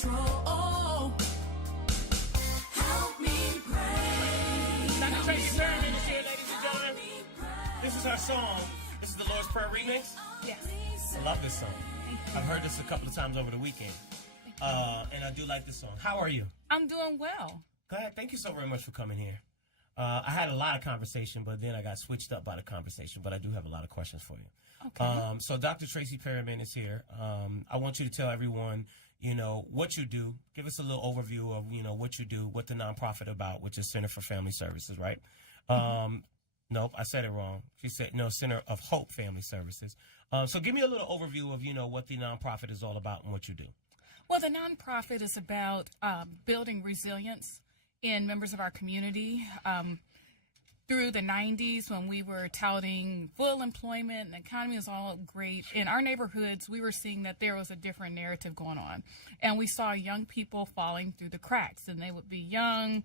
control. Help me pray. Dr. Tracee Perryman is here, ladies and gentlemen. This is her song. This is the Lord's Prayer remix. Yes. I love this song. I've heard this a couple of times over the weekend. And I do like this song. How are you? I'm doing well. Glad. Thank you so very much for coming here. I had a lot of conversation, but then I got switched up by the conversation. But I do have a lot of questions for you. Okay. So Dr. Tracee Perryman is here. I want you to tell everyone, what you do. Give us a little overview of, what you do, what the nonprofit about, which is Center for Family Services, right? Nope, I said it wrong. She said, no, Center of Hope Family Services. So give me a little overview of, what the nonprofit is all about and what you do. Well, the nonprofit is about building resilience in members of our community. Through the 90s, when we were touting full employment and the economy was all great, in our neighborhoods, we were seeing that there was a different narrative going on. And we saw young people falling through the cracks. And they would be young,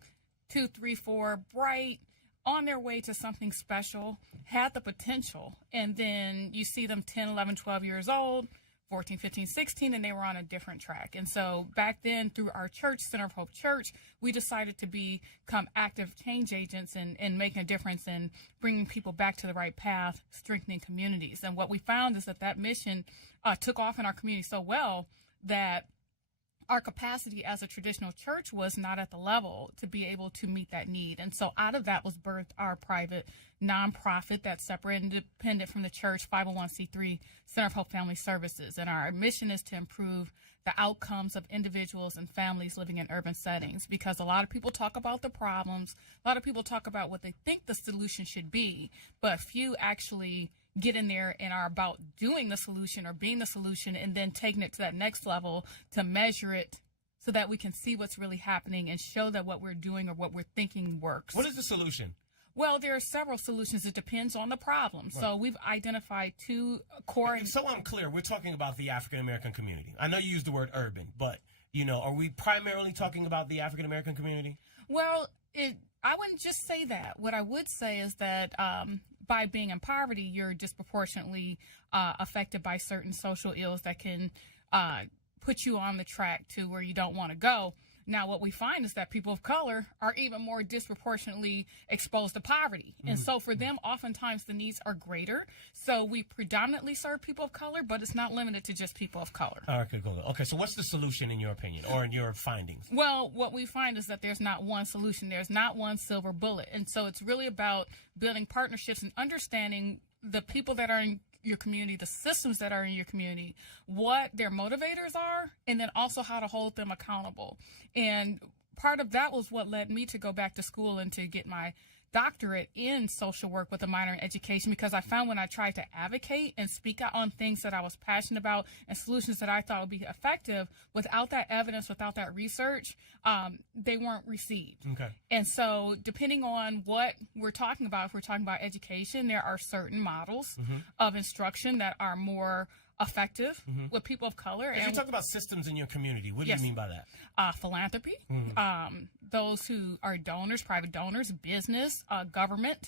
2, 3, 4, bright, on their way to something special, had the potential. And then you see them 10, 11, 12 years old, 14, 15, 16, and they were on a different track. And so back then, through our church, Center of Hope Church, we decided to become active change agents and making a difference in bringing people back to the right path, strengthening communities. And what we found is that mission took off in our community so well that our capacity as a traditional church was not at the level to be able to meet that need. And so out of that was birthed our private nonprofit that's separate and independent from the church, 501c3 Center of Hope Family Services. And our mission is to improve the outcomes of individuals and families living in urban settings, because a lot of people talk about the problems, a lot of people talk about what they think the solution should be, but few actually get in there and are about doing the solution or being the solution and then taking it to that next level to measure it so that we can see what's really happening and show that what we're doing or what we're thinking works. What is the solution? Well, there are several solutions. It depends on the problem. Right. So we've identified two core. So I'm clear. We're talking about the African-American community. I know you used the word urban, but, are we primarily talking about the African-American community? Well, I wouldn't just say that. What I would say is that by being in poverty, you're disproportionately affected by certain social ills that can put you on the track to where you don't want to go. Now, what we find is that people of color are even more disproportionately exposed to poverty. And so for them, oftentimes the needs are greater. So we predominantly serve people of color, but it's not limited to just people of color. All right, cool. Okay, so what's the solution in your opinion or in your findings? Well, what we find is that there's not one solution. There's not one silver bullet. And so it's really about building partnerships and understanding the people that are in your community, the systems that are in your community, what their motivators are, and then also how to hold them accountable. And part of that was what led me to go back to school and to get my doctorate in social work with a minor in education, because I found when I tried to advocate and speak out on things that I was passionate about and solutions that I thought would be effective, without that evidence, without that research, they weren't received. Okay. And so depending on what we're talking about, if we're talking about education, there are certain models of instruction that are more effective with people of color. If you talk about systems in your community, what do you mean by that? Philanthropy, those who are donors, private donors, business, government,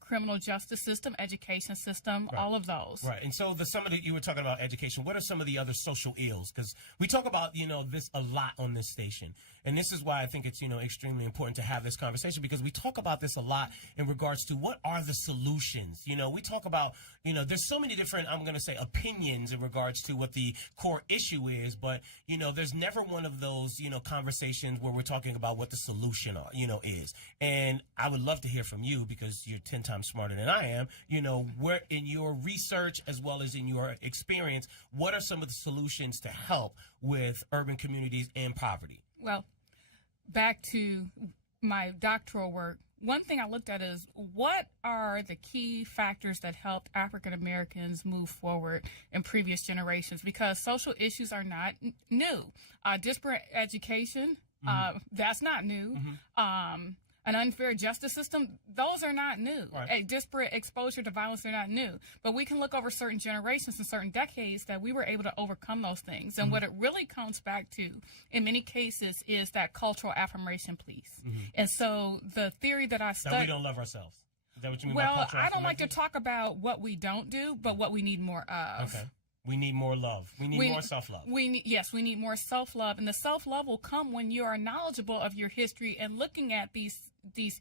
criminal justice system, education system, all of those. Right. And so you were talking about education. What are some of the other social ills? Because we talk about, this a lot on this station. And this is why I think it's, extremely important to have this conversation, because we talk about this a lot in regards to what are the solutions. We talk about, there's so many different, I'm going to say, opinions in regards to what the core issue is. But, there's never one of those, conversations where we're talking about what the solution, is. And I would love to hear from you, because you're 10 times smarter than I am. Where in your research as well as in your experience, what are some of the solutions to help with urban communities and poverty? Well, back to my doctoral work, one thing I looked at is what are the key factors that helped African Americans move forward in previous generations? Because social issues are not new. Disparate education, that's not new. An unfair justice system, those are not new. Right. A disparate exposure to violence, they're not new. But we can look over certain generations and certain decades that we were able to overcome those things. And what it really comes back to, in many cases, is that cultural affirmation piece. And so the theory that I studied... That we don't love ourselves. Is that what you mean by Well, cultural I don't like to affirmation? talk about what we don't do, but what we need more of. Okay. We need more love. We need more self-love. Yes, we need more self-love. And the self-love will come when you are knowledgeable of your history and looking at these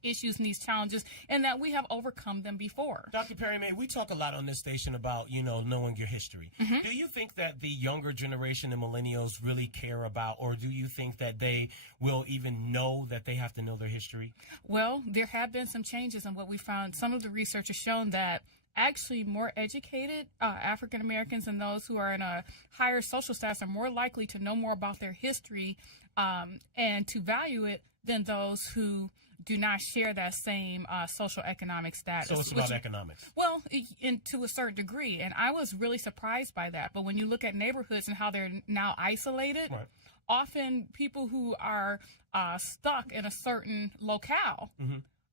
issues and these challenges, and that we have overcome them before. Dr. Perryman, we talk a lot on this station about, knowing your history. Do you think that the younger generation, the millennials, really care about, or do you think that they will even know that they have to know their history? Well, there have been some changes in what we found. Some of the research has shown that actually more educated African Americans and those who are in a higher social status are more likely to know more about their history and to value it than those who do not share that same social economic status. So it's about economics. Well, to a certain degree. And I was really surprised by that. But when you look at neighborhoods and how they're now isolated, right, often people who are stuck in a certain locale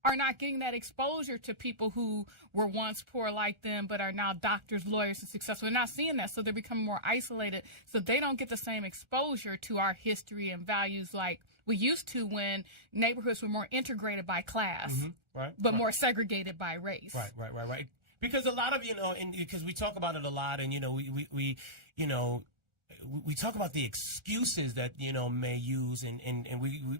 are not getting that exposure to people who were once poor like them but are now doctors, lawyers, and successful. They're not seeing that, so they're becoming more isolated. So they don't get the same exposure to our history and values like we used to when neighborhoods were more integrated by class, right, but more segregated by race. Right. Because a lot of, because we talk about it a lot, and, we talk about the excuses that, may use, and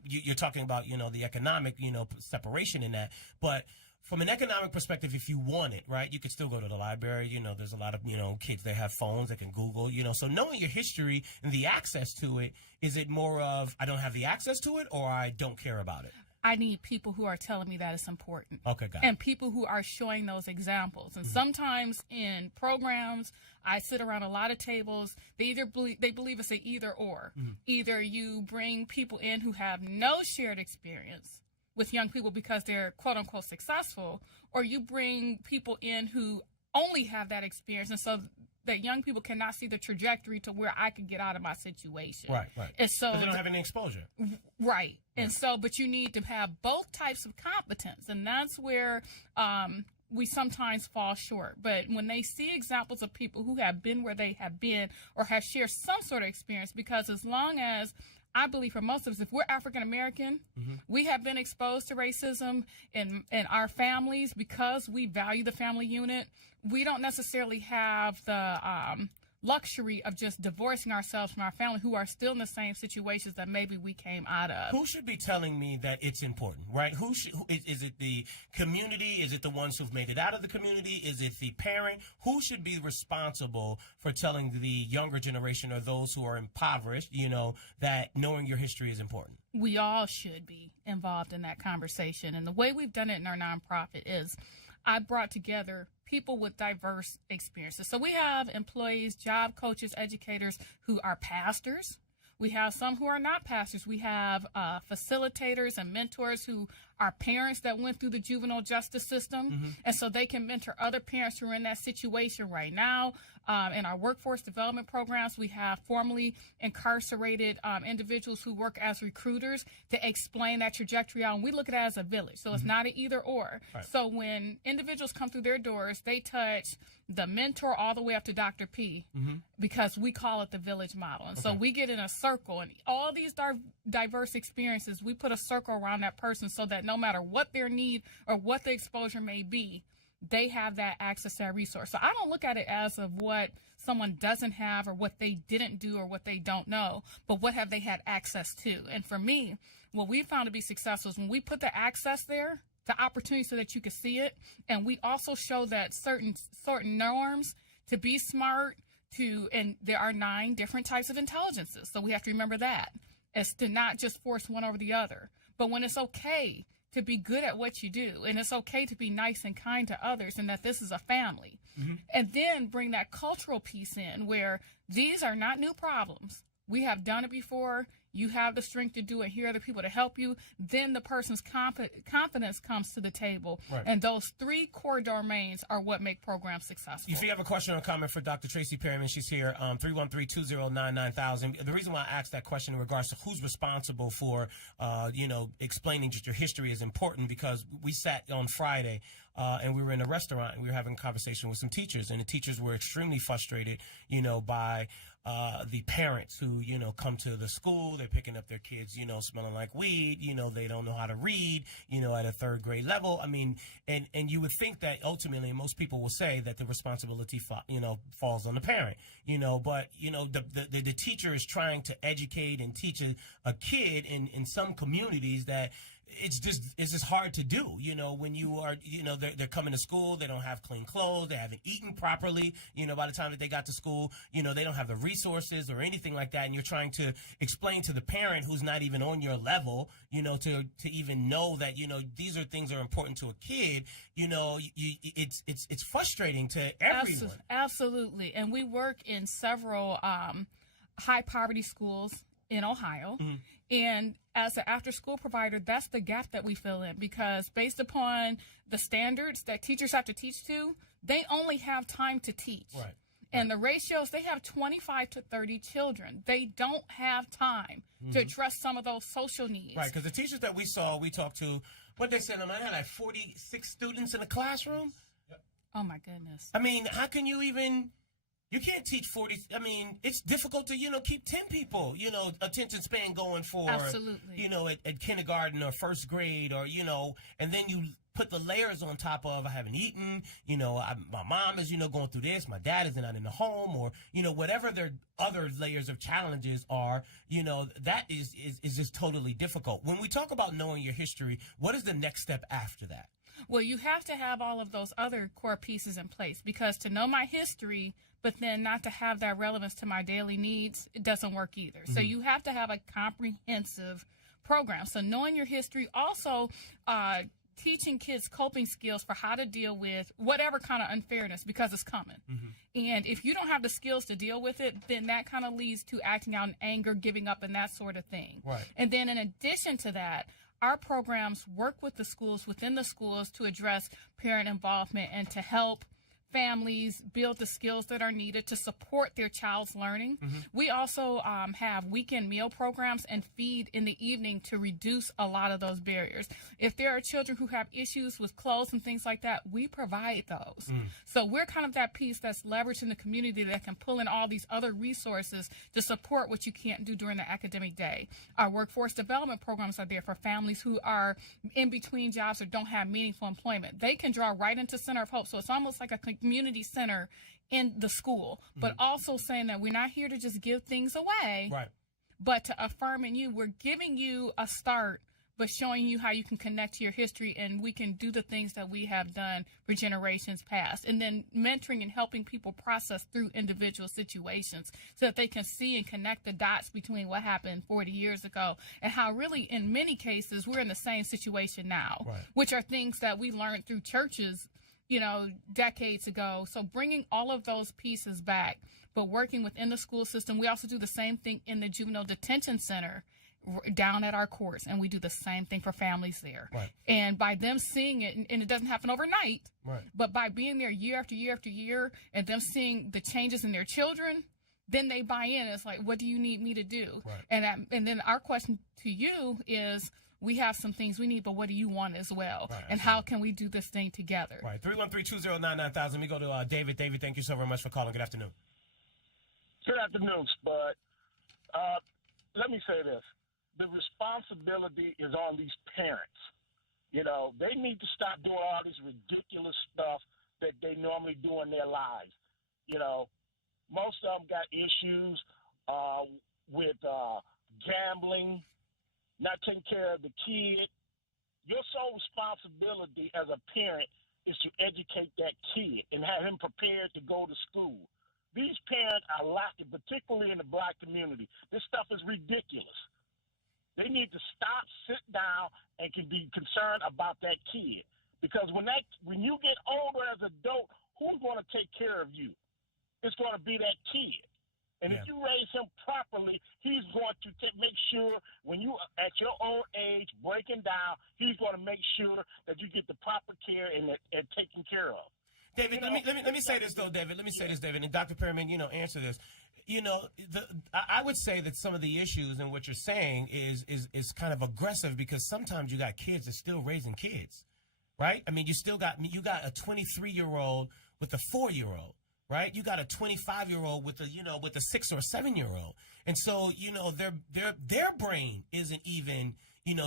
you're talking about, the economic, separation in that. But from an economic perspective, if you want it, right, you could still go to the library. There's a lot of, kids that have phones that can Google, so knowing your history and the access to it, is it more of I don't have the access to it or I don't care about it? I need people who are telling me that it's important. Okay, got it. And people who are showing those examples. And sometimes in programs, I sit around a lot of tables. They believe it's an either or. Either you bring people in who have no shared experience with young people because they're quote unquote successful, or you bring people in who only have that experience, and so that young people cannot see the trajectory to where I could get out of my situation. Right. And so they don't have any exposure. Right. And so, but you need to have both types of competence, and that's where we sometimes fall short. But when they see examples of people who have been where they have been or have shared some sort of experience, because as long as I believe for most of us, if we're African American, we have been exposed to racism in our families because we value the family unit. We don't necessarily have the luxury of just divorcing ourselves from our family who are still in the same situations that maybe we came out of. Who should be telling me that it's important, right? Is it the community? Is it the ones who've made it out of the community? Is it the parent? Who should be responsible for telling the younger generation or those who are impoverished, that knowing your history is important? We all should be involved in that conversation. And the way we've done it in our nonprofit is I brought together people with diverse experiences. So we have employees, job coaches, educators who are pastors. We have some who are not pastors. We have facilitators and mentors who are parents that went through the juvenile justice system. And so they can mentor other parents who are in that situation right now. In our workforce development programs, we have formerly incarcerated individuals who work as recruiters to explain that trajectory out. And we look at it as a village. So it's not an either or. Right. So when individuals come through their doors, they touch the mentor all the way up to Dr. P, because we call it the village model. And so we get in a circle, and all these diverse experiences, we put a circle around that person so that no matter what their need or what the exposure may be, they have that access to that resource. So I don't look at it as of what someone doesn't have or what they didn't do or what they don't know, but what have they had access to. And for me, what we found to be successful is when we put the access there, the opportunity so that you can see it, and we also show that certain norms to be smart, and there are 9 different types of intelligences. So we have to remember that. It's to not just force one over the other, but when it's okay to be good at what you do, and it's okay to be nice and kind to others, and that this is a family. And then bring that cultural piece in where these are not new problems. We have done it before. You have the strength to do it. Here are the people to help you. Then the person's confidence comes to the table. Right. And those 3 core domains are what make programs successful. If you have a question or comment for Dr. Tracee Perryman, she's here, 313-209-9000. The reason why I asked that question in regards to who's responsible for, explaining just your history is important, because we sat on Friday and we were in a restaurant and we were having a conversation with some teachers, and the teachers were extremely frustrated, by the parents who, come to the school. They're picking up their kids, smelling like weed. They don't know how to read, at a third grade level. I mean, and you would think that ultimately most people will say that the responsibility, falls on the parent, but, the teacher is trying to educate and teach a kid in some communities that it's just hard to do, when you are, they're coming to school, they don't have clean clothes, they haven't eaten properly, by the time that they got to school, they don't have the resources or anything like that. And you're trying to explain to the parent who's not even on your level, to even know that, these are things that are important to a kid, it's frustrating to everyone. Absolutely. And we work in several high poverty schools in Ohio. Mm-hmm. And as an after-school provider, that's the gap that we fill in, because based upon the standards that teachers have to teach to, they only have time to teach. Right. And the ratios, they have 25 to 30 children. They don't have time to address some of those social needs. Right, because the teachers that we talked to, what they said, I had like 46 students in a classroom. Yep. Oh, my goodness. I mean, how can you even... You can't teach 40. I mean, it's difficult to, keep 10 people, attention span going for, absolutely, at kindergarten or first grade, or, and then you put the layers on top of, I haven't eaten, my mom is, going through this, my dad is not in the home, or, whatever their other layers of challenges are, that is just totally difficult. When we talk about knowing your history, what is the next step after that? Well, you have to have all of those other core pieces in place, because to know my history, but then not to have that relevance to my daily needs, it doesn't work either. Mm-hmm. So you have to have a comprehensive program. So knowing your history, also teaching kids coping skills for how to deal with whatever kind of unfairness, because it's coming. Mm-hmm. And if you don't have the skills to deal with it, then that kind of leads to acting out in anger, giving up, and that sort of thing. Right. And then in addition to that, our programs work with the schools, within the schools, to address parent involvement and to help families build the skills that are needed to support their child's learning. Mm-hmm. We also have weekend meal programs and feed in the evening to reduce a lot of those barriers. If there are children who have issues with clothes and things like that, we provide those. So we're kind of that piece that's leveraged in the community that can pull in all these other resources to support what you can't do during the academic day. Our workforce development programs are there for families who are in between jobs or don't have meaningful employment. They can draw right into Center of Hope. So it's almost like a community center in the school, but also saying that we're not here to just give things away, right, but to affirm in you. We're giving you a start, but showing you how you can connect to your history, and we can do the things that we have done for generations past. And then mentoring and helping people process through individual situations so that they can see and connect the dots between what happened 40 years ago and how really in many cases we're in the same situation now, right, which are things that we learned through churches, decades ago. So bringing all of those pieces back, but working within the school system. We also do the same thing in the juvenile detention center down at our courts, and we do the same thing for families there. Right. And by them seeing it, and it doesn't happen overnight, right, but by being there year after year after year, and them seeing the changes in their children, then they buy in. It's like, what do you need me to do? Right. And then our question to you is, we have some things we need, but what do you want as well? Right, and how can we do this thing together? Right. 313-209-9000. We go to David. David, thank you so very much for calling. Good afternoon. Good afternoon, Spud. Let me say this. The responsibility is on these parents. They need to stop doing all this ridiculous stuff that they normally do in their lives. Most of them got issues with gambling, not taking care of the kid. Your sole responsibility as a parent is to educate that kid and have him prepared to go to school. These parents are lacking, particularly in the Black community. This stuff is ridiculous. They need to stop, sit down, and can be concerned about that kid. Because when you get older as an adult, who's going to take care of you? It's going to be that kid. And if you raise him properly, he's going to make sure when you at your own age breaking down, he's going to make sure that you get the proper care and taken care of. David, let me say this though, David. Let me say this, David, and Dr. Perryman, answer this. I would say that some of the issues in what you're saying is kind of aggressive, because sometimes you got kids that's still raising kids. right? I mean, you got a 23-year-old with a 4-year-old, right? You got a 25-year-old with a 6 or 7-year-old. And so, their brain isn't even,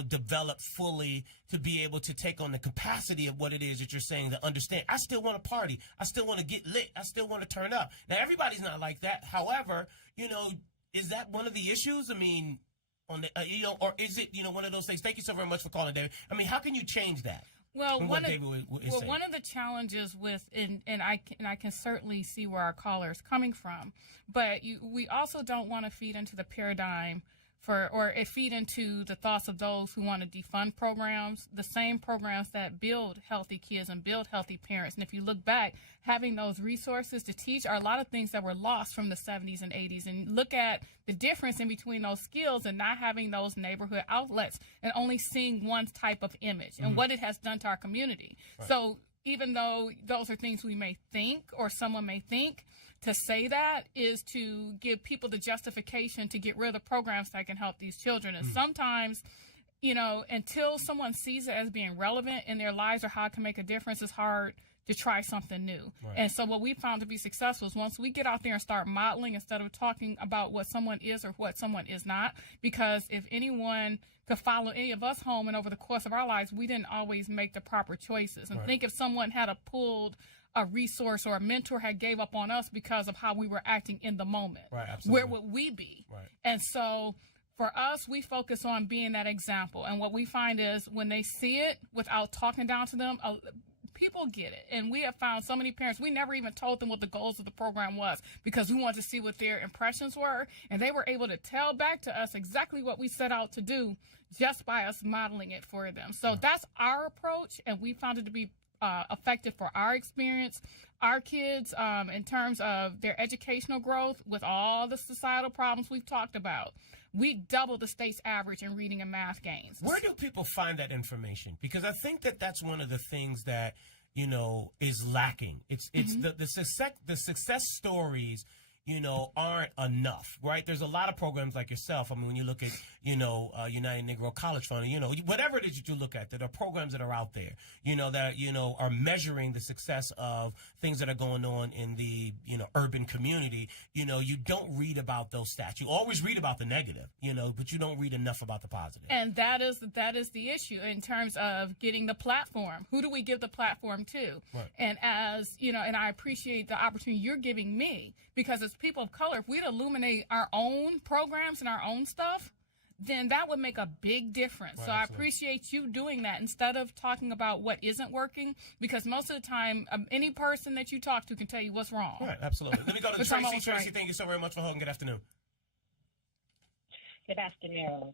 developed fully to be able to take on the capacity of what it is that you're saying, to understand. I still want to party. I still want to get lit. I still want to turn up. Now, everybody's not like that. However, is that one of the issues? I mean, on the, or is it, one of those things? Thank you so very much for calling, David. I mean, how can you change that? Well, one of the challenges with, and I can certainly see where our caller is coming from, but we also don't want to feed into the paradigm or feed into the thoughts of those who want to defund programs, the same programs that build healthy kids and build healthy parents. And if you look back, having those resources to teach are a lot of things that were lost from the 70s and 80s. And look at the difference in between those skills and not having those neighborhood outlets and only seeing one type of image and what it has done to our community. Right. So even though those are things we may think or someone may think, to say that is to give people the justification to get rid of the programs that can help these children. And sometimes, until someone sees it as being relevant in their lives or how it can make a difference, it's hard to try something new. Right. And so what we found to be successful is once we get out there and start modeling instead of talking about what someone is or what someone is not, because if anyone could follow any of us home and over the course of our lives, we didn't always make the proper choices. And right. Think if someone had pulled a resource or a mentor had gave up on us because of how we were acting in the moment. Right, absolutely. Where would we be? Right. And so for us, we focus on being that example. And what we find is when they see it without talking down to them, people get it. And we have found so many parents, we never even told them what the goals of the program was because we wanted to see what their impressions were. And they were able to tell back to us exactly what we set out to do just by us modeling it for them. So that's our approach. And we found it to be effective for our experience, our kids, in terms of their educational growth with all the societal problems we've talked about. We double the state's average in reading and math gains. Where do people find that information? Because I think that's one of the things that, is lacking. It's the success stories, aren't enough, right? There's a lot of programs like yourself. I mean, when you look at, United Negro College Fund, whatever it is that you look at, there are programs that are out there, that, are measuring the success of things that are going on in the, urban community. You don't read about those stats. You always read about the negative, but you don't read enough about the positive. And that is the issue in terms of getting the platform. Who do we give the platform to? Right. And as, and I appreciate the opportunity you're giving me because as people of color, if we'd illuminate our own programs and our own stuff, then that would make a big difference. Right, so I appreciate you doing that instead of talking about what isn't working, because most of the time, any person that you talk to can tell you what's wrong. Right, absolutely. Let me go to Tracee. Tracee, thank you so very much for holding. Good afternoon. Good afternoon.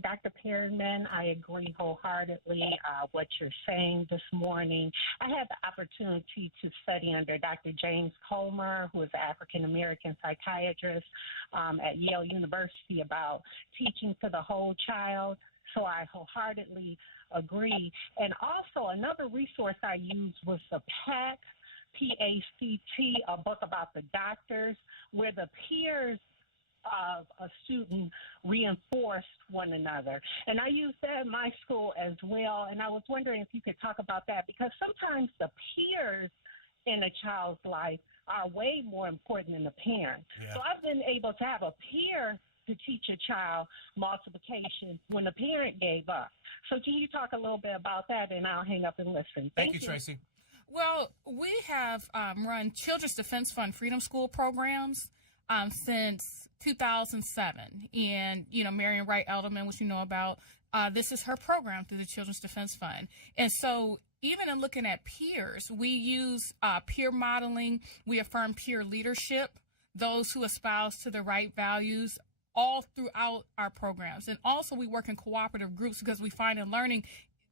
Dr. Perryman, I agree wholeheartedly what you're saying this morning. I had the opportunity to study under Dr. James Comer, who is an African-American psychiatrist at Yale University, about teaching to the whole child. So I wholeheartedly agree. And also another resource I used was the PACT, P-A-C-T, a book about the doctors, where the peers of a student reinforced one another. And I used that in my school as well. And I was wondering if you could talk about that, because sometimes the peers in a child's life are way more important than the parent. Yeah. So I've been able to have a peer to teach a child multiplication when the parent gave up. So can you talk a little bit about that, and I'll hang up and listen. Thank you, Tracee. Well, we have run Children's Defense Fund Freedom School programs since 2007. And, Marion Wright Elderman, which you know about, this is her program through the Children's Defense Fund. And so even in looking at peers, we use peer modeling. We affirm peer leadership, those who espouse to the right values, all throughout our programs. And also we work in cooperative groups because we find in learning,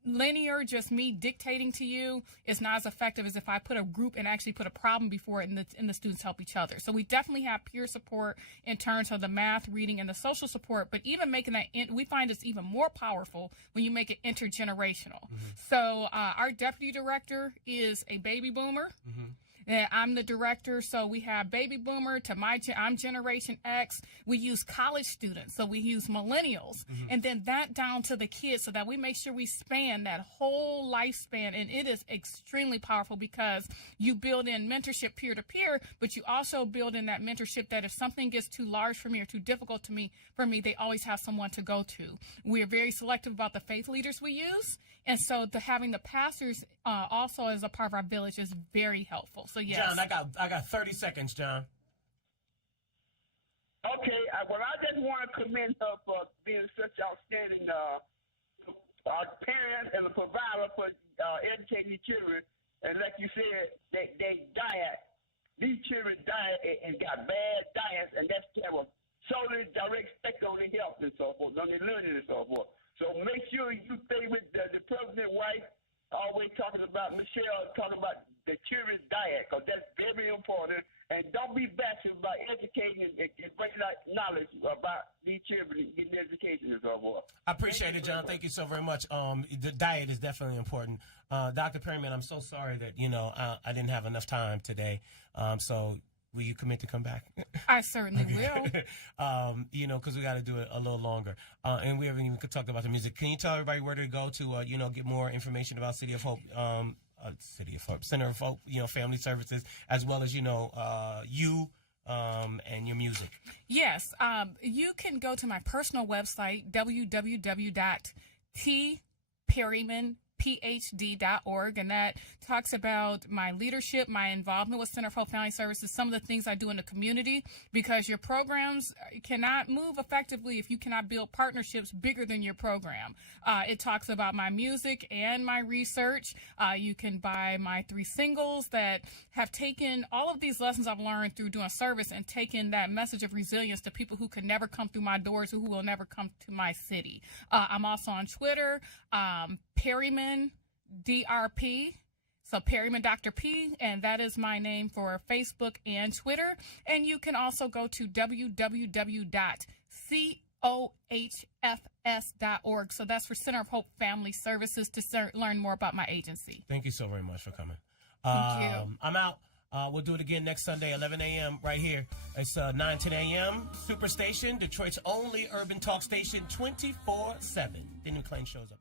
linear, just me dictating to you, is not as effective as if I put a group and actually put a problem before it and the students help each other. So we definitely have peer support in terms of the math, reading, and the social support, but even making that, we find it's even more powerful when you make it intergenerational. Mm-hmm. So our deputy director is a baby boomer. Mm-hmm. And I'm the director, so we have baby boomer to I'm Generation X. We use college students, so we use millennials, and then that down to the kids, so that we make sure we span that whole lifespan. And it is extremely powerful because you build in mentorship peer to peer, but you also build in that mentorship that if something gets too large for me or too difficult for me, they always have someone to go to. We are very selective about the faith leaders we use. And so having the pastors also as a part of our village is very helpful. So yes. John, I got 30 seconds, John. Okay, well, I just want to commend her for being such outstanding parent and a provider for educating the children. And like you said, they diet. These children diet and got bad diets, and that's terrible. Solely direct effect on their health and so forth, on their learning and so forth. So make sure you stay with the president's wife, always talking about Michelle, talking about the children's diet, because that's very important. And don't be bashful about educating and bringing out knowledge about these children getting education and so forth. I appreciate it, John. Thank you so very much. The diet is definitely important. Dr. Perryman, I'm so sorry that, I didn't have enough time today. So will you commit to come back? I certainly will. Because we got to do it a little longer. And we haven't even talked about the music. Can you tell everybody where to go to, get more information about City of Hope, Center of Hope, Family Services, as well as, you and your music? Yes. You can go to my personal website, www.tperrymanphd.org, and that talks about my leadership, my involvement with Center for Hope Family Services, some of the things I do in the community, because your programs cannot move effectively if you cannot build partnerships bigger than your program. It talks about my music and my research. You can buy my 3 singles that have taken all of these lessons I've learned through doing service and taken that message of resilience to people who could never come through my doors, who will never come to my city. I'm also on Twitter, Perryman DRP, so Perryman Dr. P, and that is my name for Facebook and Twitter. And you can also go to www.cohfs.org. So that's for Center of Hope Family Services to learn more about my agency. Thank you so very much for coming. Thank you. I'm out. We'll do it again next Sunday, 11 a.m. right here. It's 910 a.m. Superstation, Detroit's only urban talk station, 24/7. Then McClain shows up.